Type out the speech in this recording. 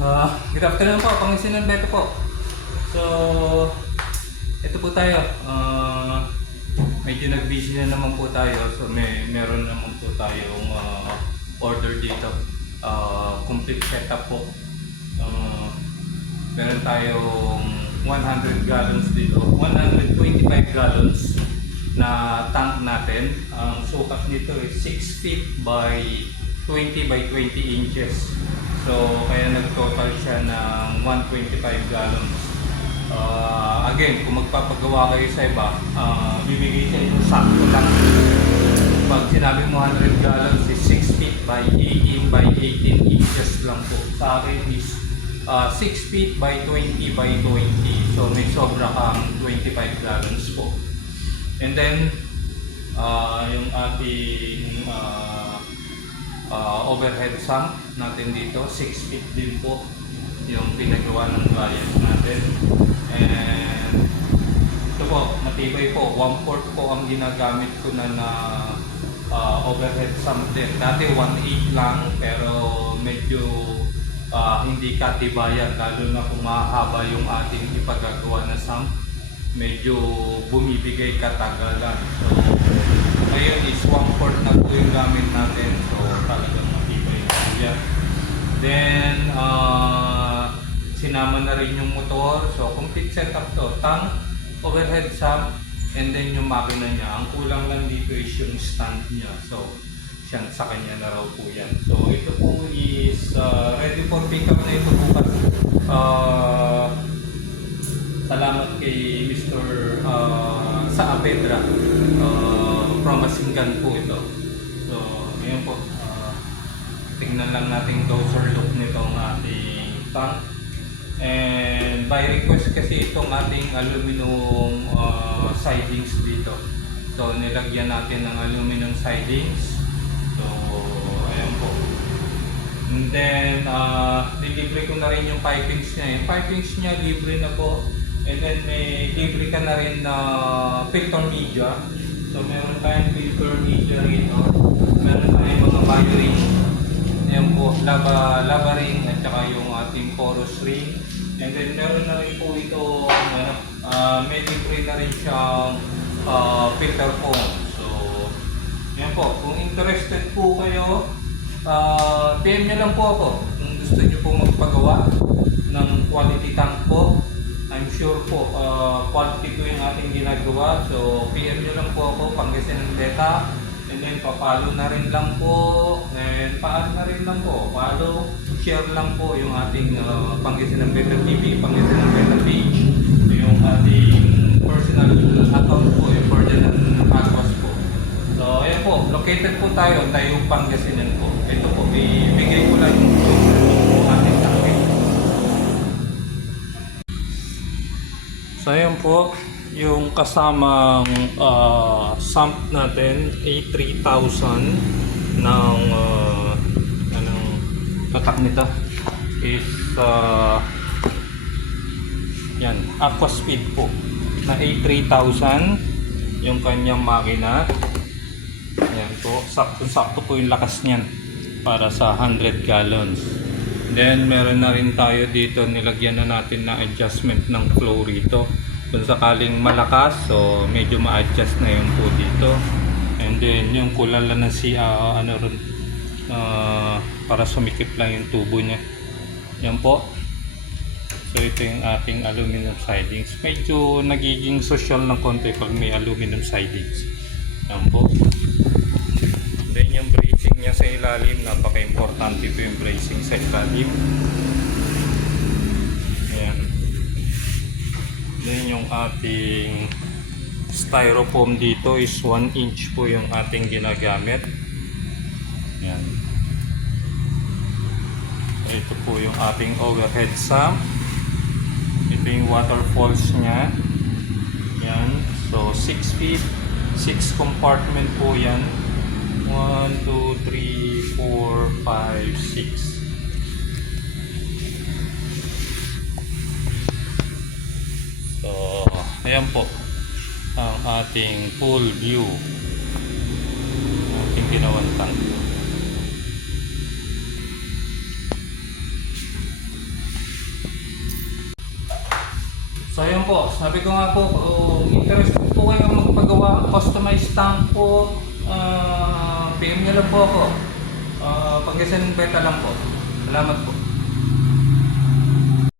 Good afternoon po, Pangasinan Beto po. So, ito po tayo. Medyo nag-busy na naman po tayo. So, meron naman po tayong order dito. Complete setup po. Meron tayong 100 gallons dito. 125 gallons na tank natin. Ang sukat nito is 6 feet by 20 by 20 inches. So, kaya nag-total siya ng 125 gallons. Again, kung magpapagawa kayo sa iba, bibigay sa inyo sakto lang. Pag sinabi mo 100 gallons is 6 feet by 18 by 18 inches lang po. Sa akin is 6 feet by 20 by 20. So, may sobra kang 25 gallons po. And then, yung ating overhead sump natin dito, 6 feet din po yung pinagawa ng client natin. And ito po, matibay po, 1/4 po ang ginagamit ko na overhead sump din. Dati 1/8 lang, pero medyo hindi katibayan, lalo na kung mahaba yung ating ipagagawa na sump, medyo bumibigay katagalan. So, ngayon is 1/4 na po yung gamit natin. So, talagang matibay na po yan. Then, sinama na rin yung motor. So, complete setup to. Tank, overhead sump, and then yung makina niya. Ang kulang lang dito is yung stand niya. So, sa kanya na raw po yan. So, ito po is ready for pickup na ito bukas. Salamat kay Mr. Sa Apedra. From Masinggan po ito. So, ngayon po, tingnan lang natin closer look nitong ating tank. And by request kasi itong ating aluminum sidings dito. So, nilagyan natin ng aluminum sidings. So, ayan po. And then, nilibre ko na rin yung pipings niya. Yung pipings niya, libre na po. And then, may libre ka na rin na filter media. So, meron tayong filter media rito. Meron tayong mga wiring. Ayan po, lava ring at saka yung ating porous ring. And then, meron na rin po ito, may libre na rin siyang filter foam. So, ayan po, kung interested po kayo, PM nyo lang po ako. Kung gusto nyo po magpagawa ng quality tank po, I'm sure po, quality ko yung ating ginagawa. So, PM nyo lang po ako, Pangasinan Beta. And then, papalo na rin lang po. And paan na rin lang po. Follow, share lang po yung ating Pangasinan Beta TV, Pangasinan Beta page. Yung ating personal account po, yung Ferdinand Aguas po. So, ayan po, located po tayo, Pangasinan po. Ito po, bigay ko lang yung ating tank. So ayan po, yung kasamang sump natin, A3000 ng anong tatak nito is yan, Aquaspeed po na A3000 yung kanyang makina. Ayan po, sakto-sakto po yung lakas niyan para sa 100 gallons. Then, meron na rin tayo dito, nilagyan na natin na adjustment ng flow rito. Kung sakaling malakas, so medyo ma-adjust na yung po dito. And then, yung kulang lang na para sumikip lang yung tubo niya. Yan po. So, ito yung ating aluminum sidings. Medyo nagiging social ng konti pag may aluminum sidings. Yan po. Then, yung bracing niya sa ilalim, napaka-importante po yung bracing sa ilalim. Ayan. Then yung ating styrofoam dito is 1 inch po yung ating ginagamit. Ayan. Ito po yung ating overhead sump. Ito yung waterfalls niya. Ayan. So 6 feet, 6 compartment po yan. 1, 2, 3, 4, 5, 6. So, ayan po ang ating full view. Ating ginawang tank. So ayun po, sabi ko nga po, kung interested po kayo magpagawa, customized stamp po, PM nyo lang po ako. Pag-send beta lang po. Salamat po.